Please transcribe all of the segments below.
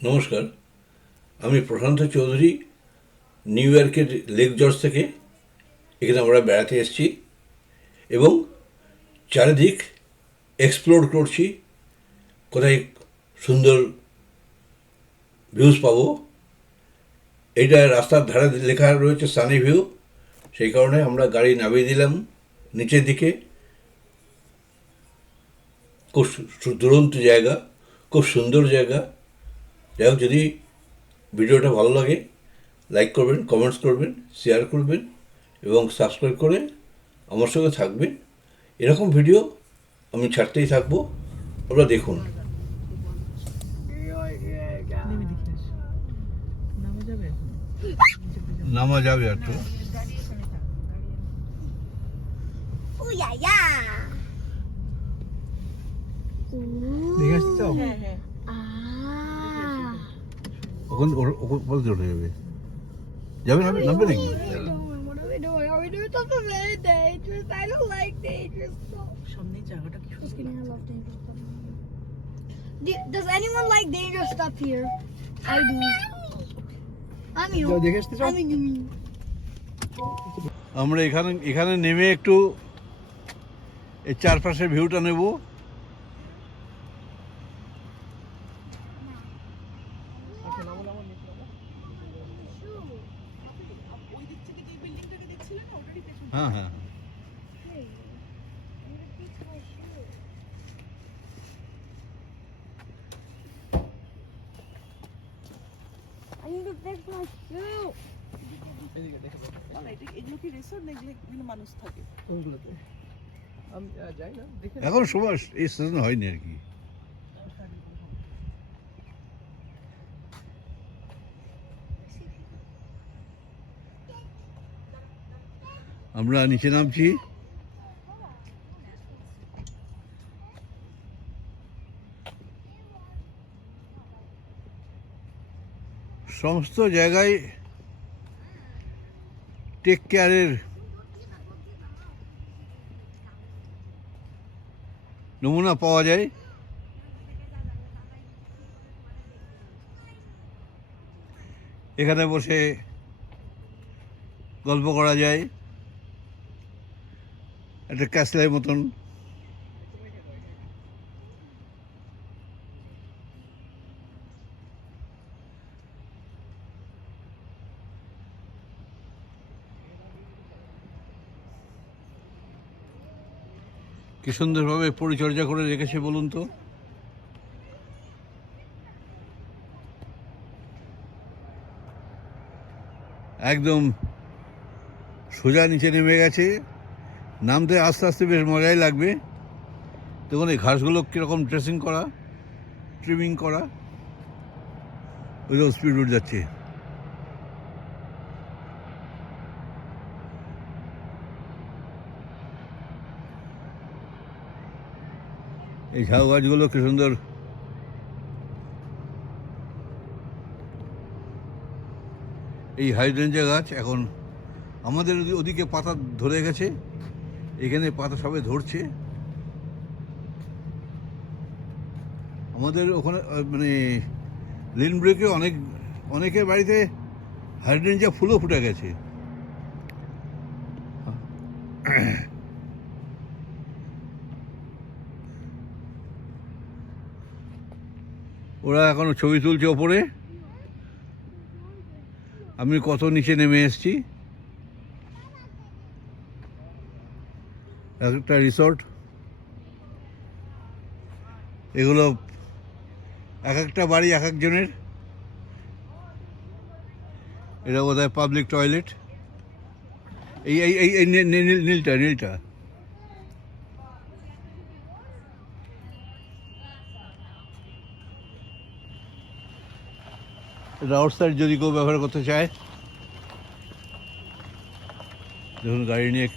নমস্কার। আমি প্রশান্ত চৌধুরী, নিউ ইয়র্কের লেক জর্জ থেকে। এখানে আমরা বেড়াতে এসেছি এবং চারিদিক এক্সপ্লোর করছি। কোথায় সুন্দর ভিউজ পাবো। এটা রাস্তার ধারে লেখা রয়েছে সানি ভিউ সেই কারণে আমরা গাড়ি নামিয়ে দিলাম নিচের দিকে। খুব দুরন্ত জায়গা, খুব সুন্দর জায়গা। যাই হোক যদি ভিডিওটা ভালো লাগে লাইক করবেন কমেন্টস করবেন শেয়ার করবেন এবং সাবস্ক্রাইব করে আমার সঙ্গে থাকবেন। এরকম ভিডিও আমি ছাড়তেই থাকব। ওরা দেখুন। নেমে যাবে আর তো. দেখে আসতে চাও? Ah. ওখানে ওখানে উঠে যাবে যাবে নামবে নামবে নাকি What are we doing? Are we doing? Are we doing something very dangerous? I don't like dangerous stuff. সামনে জায়গাটা কি Just সুন্দর kidding, I love dangerous stuff. Do, does anyone like dangerous stuff here? I do. I'm you. I'm you. আমরা এখানে এখানে নেমে একটু এই চারপাশের ভিউটা নেব আচ্ছা নামো নামো নিচে নামো ওই দিক থেকে যে বিল্ডিংটাকে দেখছিলে না ওটারই পেছনে হ্যাঁ হ্যাঁ I need to fix my shoe. এদিকে দেখে দাও না, না, এটা- এগুলো কি রিসোর্ট না এগুলো এখানে মানুষ থাকে? কোনগুলোতে আমি যাই না দেখে এখন সময় এই সিজন হয়নি আর কি। আমরা নিচে নামছি। সমস্ত জায়গায় টেক কেয়ারের নমুনা পাওয়া যায়। এখানে বসে গল্প করা যায়। একটা ক্যাসলের মতন। কি সুন্দরভাবে পরিচর্যা করে রেখেছে বলুন তো? একদম সোজা নিচে নেমে গেছে। নামতে আস্তে আস্তে বেশ মজাই লাগবে। দেখুন এই ঘাসগুলো কীরকম ড্রেসিং করা ট্রিমিং করা। ওই স্পিড উঠ যাচ্ছে। এই ঝাউ গাছগুলো কি সুন্দর? এই হাইড্রেঞ্জা গাছ এখন আমাদের ওদিকে পাতা ধরে গেছে, এখানে পাতা সবে ধরছে। আমাদের ওখানে মানে লিন ব্রেকে অনেক অনেকের বাড়িতে হাইড্রেঞ্জা ফুলও ফুটে গেছে। ওরা এখন ছবি তুলছে ওপরে। আমি কত নিচে নেমে এসেছি। একটা রিসর্ট এগুলো এক একটা বাড়ি এক একজনের। এটা বোধ পাবলিক টয়লেট এই এই এই এই নীল- নীল- নীলটা নীলটা। এটা সাইড যদি কেউ ব্যবহার করতে চায়, দেখুন গাড়ি নিয়ে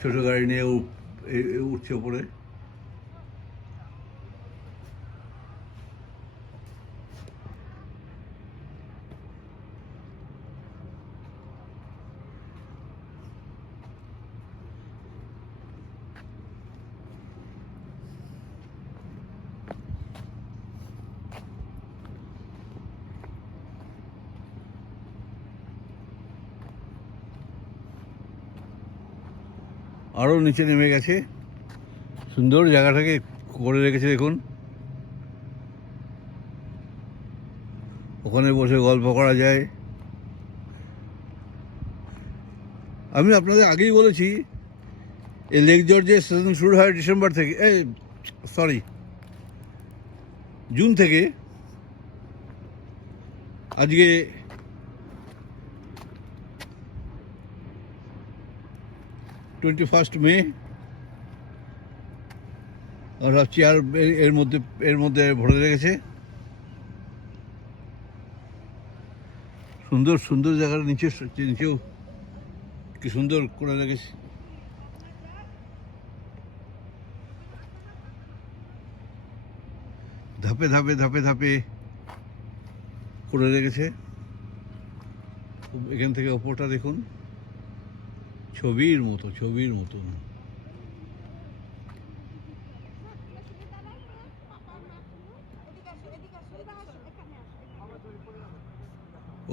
ছোট গাড়ি নিয়ে উঠছে ওপরে আরও নিচে নেমে গেছে। সুন্দর জায়গাটাকে করে রেখেছে দেখুন। ওখানে বসে গল্প করা যায়। আমি আপনাদের আগেই বলেছি, এই লেক জর্জের সিজন শুরু হয় ডিসেম্বর থেকে, এই সরি জুন থেকে। আজকে টোয়েন্টি ফার্স্ট মে আর চেয়ারের মধ্যে এর মধ্যে ভরে রেখেছে সুন্দর সুন্দর জায়গার নিচে, নিচেও কি সুন্দর করে রেখেছে ধাপে ধাপে ধাপে ধাপে করে রেখেছে এখান থেকে ওপরটা দেখুন। ছবির মতো ছবির মতো।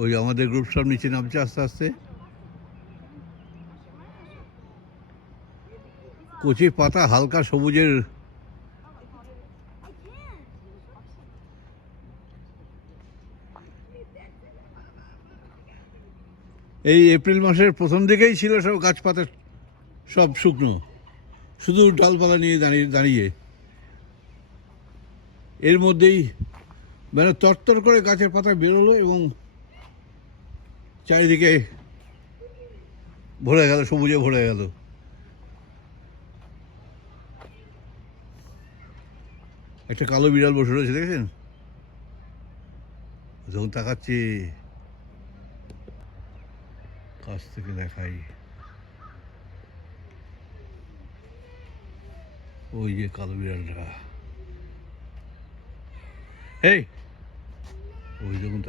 ওই আমাদের গ্রুপ সব নিচে নামছে আস্তে আস্তে। কচি পাতা হালকা সবুজের এই এপ্রিল মাসের প্রথম দিকেই ছিল সব গাছপাতা, সব শুকনো। শুধু ডালপালা নিয়ে দাঁড়িয়ে দাঁড়িয়ে। এর মধ্যেই মানে তরতর করে গাছের পাতা বেরোলো এবং চারিদিকে ভরে গেল, সবুজে ভরে গেল। একটা কালো বিড়াল বসে রয়েছে, দেখেছেন? যখন তাকাচ্ছে কাছ থেকে দেখাই ওই যে কালো বিড়ালটা এই ওই যখন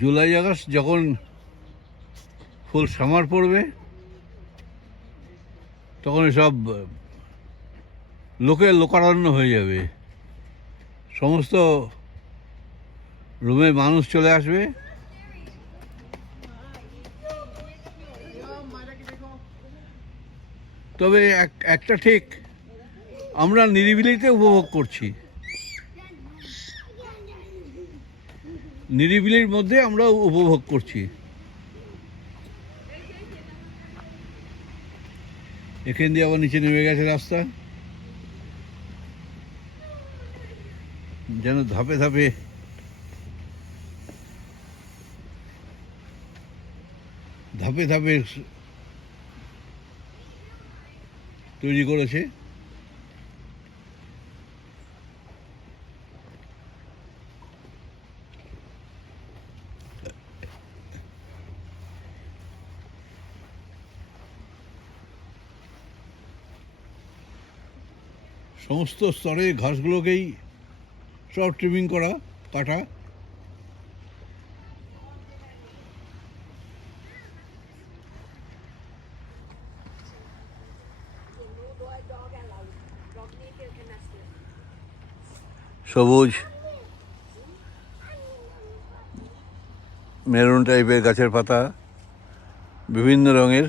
জুলাই আগস্ট যখন ফুল সামার পড়বে, তখন সব লোকে লোকারণ্য হয়ে যাবে। সমস্ত রুমে মানুষ চলে আসবে। তবে এক, একটা ঠিক, আমরা নিরিবিলিতে উপভোগ করছি। নিরিবিলির মধ্যে আমরা উপভোগ করছি। এখান দিয়ে আবার নিচে নেমে গেছে রাস্তা। যেন ধাপে ধাপে ধাপে ধাপে তৈরি করেছে। সমস্ত স্তরের ঘাসগুলোকেই সব ট্রিমিং করা, কাটা। সবুজ, মেরুন টাইপের গাছের পাতা, বিভিন্ন রঙের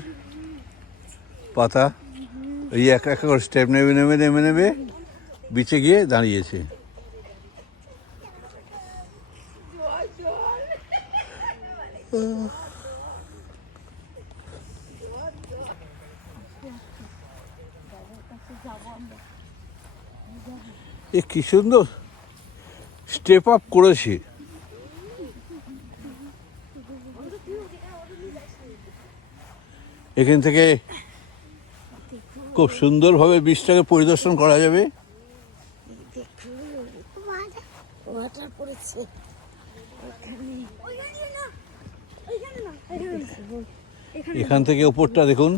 পাতা। এই এক এক করে স্টেপ নেমে নেমে নেমে নেমে বিচে গিয়ে দাঁড়িয়েছে। এ কি সুন্দর স্টেপ আপ করেছে। এখান থেকে খুব সুন্দরভাবে বীজটাকে পরিদর্শন করা যাবে। এখানে থেকে ওপরটা দেখুন।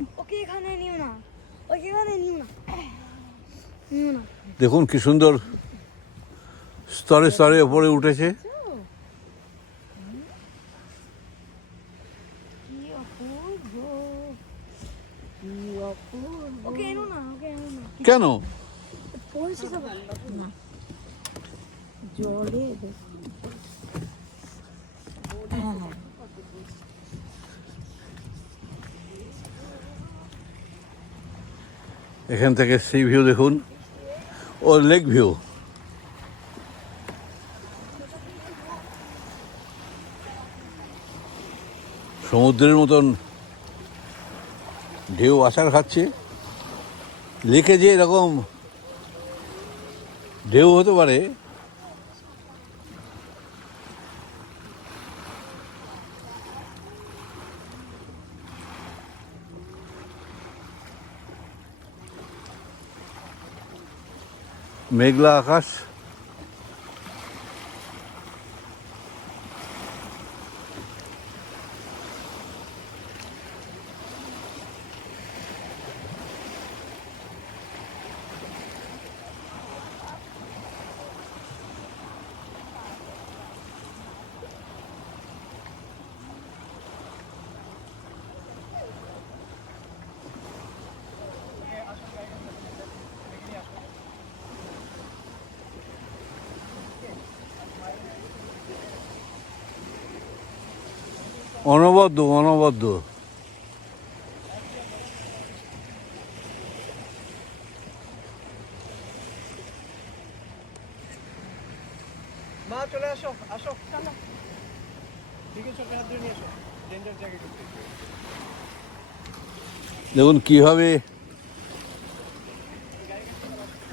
দেখুন কি সুন্দর স্তরে স্তরে ওপরে উঠেছে। কেন? a জলে এখান থেকে সি ভিউ দেখুন ও লেক ভিউ সমুদ্রের মতন ঢেউ আছাড় খাচ্ছে। লেকে যে এরকম ঢেউ হতে পারে মেঘলা আকাশ অনবদ্য অনবদ্য। মা চলে আসো আসো চলো। ঠিক আছে চোখে হাত নিয়ে এসো ডেঞ্জার জায়গা দেখুন কীভাবে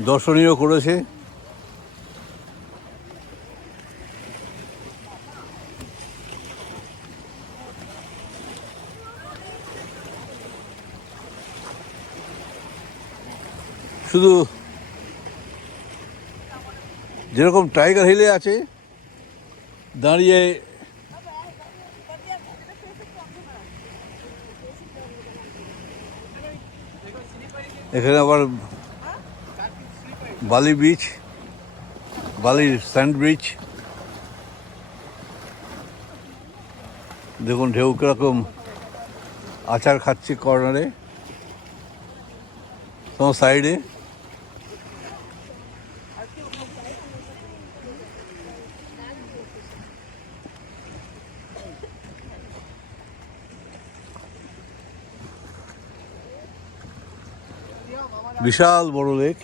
দর্শনীয় করেছে। শুধু যেরকম টাইগার হিলে আছে, দাঁড়িয়ে এখানে আবার বালি বিচ বালির স্যান্ড ব্রিজ দেখুন ঢেউ কীরকম আচার খাচ্ছে কর্নারে তোমার সাইডে বিশাল বড় লেক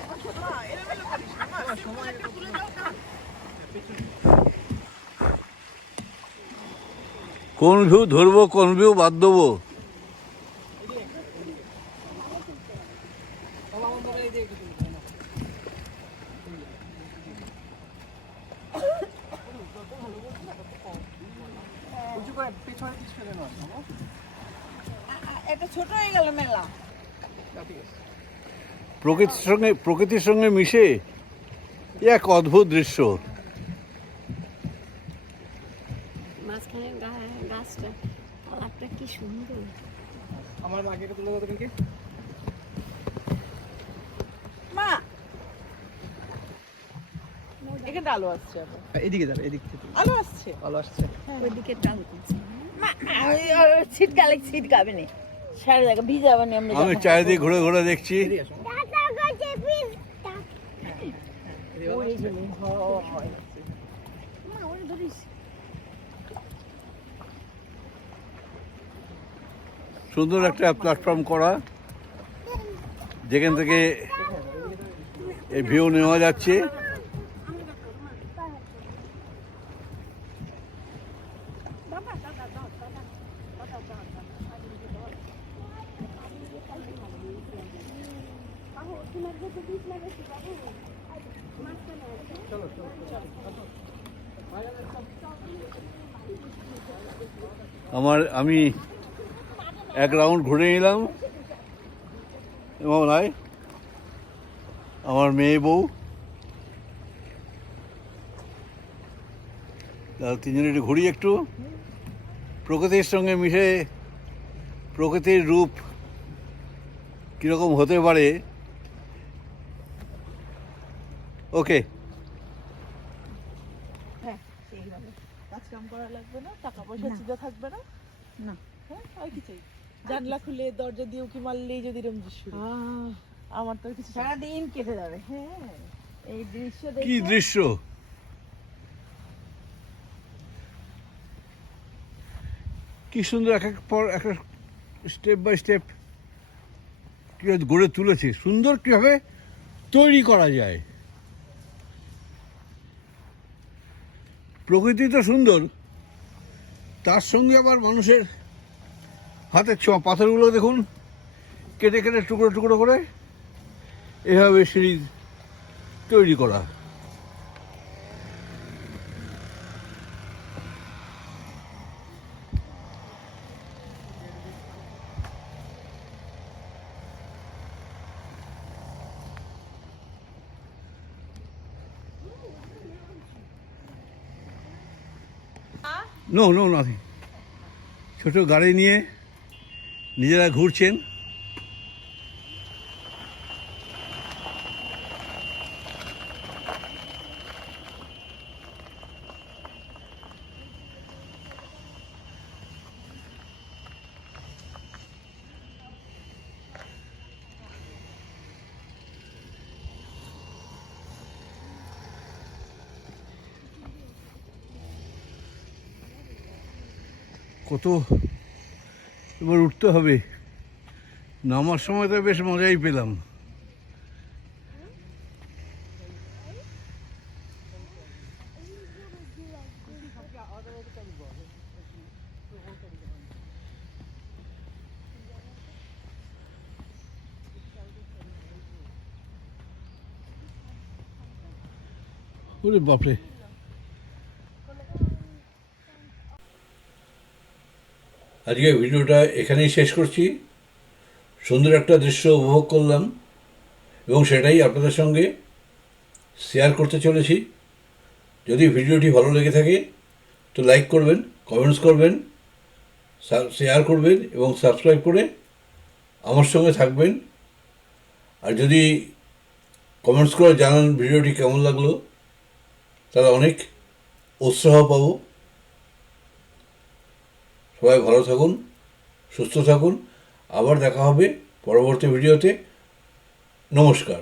এখন ছোট কোন ভিউ ধরবো কোন ভিউ বাদ দেবো? ছোট হয়ে গেল মেলা। প্রকৃতির সঙ্গে প্রকৃতির সঙ্গে মিশে এক অদ্ভুত দৃশ্য মাঝখানে গা- গাছটা কালারটা কি সুন্দর আমার মাকে একটু তুলে দাও তুমি কি মা এখানে আলো আসছে আবার। এদিকে যাবে এদিক থেকে। আলো আসছে? ভালো আসছে। ওইদিকে টাল মা সিট কালে গাবে নি। সারা জায়গা ভিজাবে নি আমরা আমি চারিদিকে ঘুরে ঘুরে দেখছি। হয়। সুন্দর একটা প্ল্যাটফর্ম করা। যেখান থেকে এই ভিউ নেওয়া যাচ্ছে। আমার, আমি এক রাউন্ড ঘুরে নিলাম। এবং নয় আমার মেয়ে বউ তিনজনে একটু ঘুরি একটু। প্রকৃতির সঙ্গে মিশে, প্রকৃতির রূপ কীরকম হতে পারে ওকে। হ্যাঁ কাজ কাম করা লাগবে না টাকা পয়সা চিন্তা থাকবে না। না। হ্যাঁ আর কি চাই জানলা খুলে দরজা দিয়ে উকি মারলেই যদি এরম দৃশ্য আমার তো কিছু সারাদিন কেটে যাবে হ্যাঁ। এই দৃশ্য কি দৃশ্য? কি সুন্দর এক এক পর এক এক স্টেপ বাই স্টেপ কীভাবে গড়ে তুলেছে। সুন্দর কীভাবে তৈরি করা যায়। প্রকৃতি তো সুন্দর, তার সঙ্গে আবার মানুষের হাতের ছোঁয়া, পাথরগুলো দেখুন, কেটে কেটে টুকরো টুকরো করে এভাবে সিঁড়ি তৈরি করা। নো নো নাথিং ছোট গাড়ি নিয়ে নিজেরা ঘুরছেন। কত এবার উঠতে হবে। নামার সময় তো বেশ মজাই পেলাম। ওরে বাপরে। আজকে ভিডিওটা এখানেই শেষ করছি। সুন্দর একটা দৃশ্য উপভোগ করলাম এবং সেটাই আপনাদের সঙ্গে শেয়ার করতে চলেছি। যদি ভিডিওটি ভালো লেগে থাকে, তো লাইক করবেন কমেন্টস করবেন শেয়ার করবেন এবং সাবস্ক্রাইব করে আমার সঙ্গে থাকবেন। আর যদি কমেন্টস করে জানান ভিডিওটি কেমন লাগল, তাহলে অনেক উৎসাহ পাবো। সবাই ভালো থাকুন সুস্থ থাকুন। আবার দেখা হবে পরবর্তী ভিডিওতে। নমস্কার।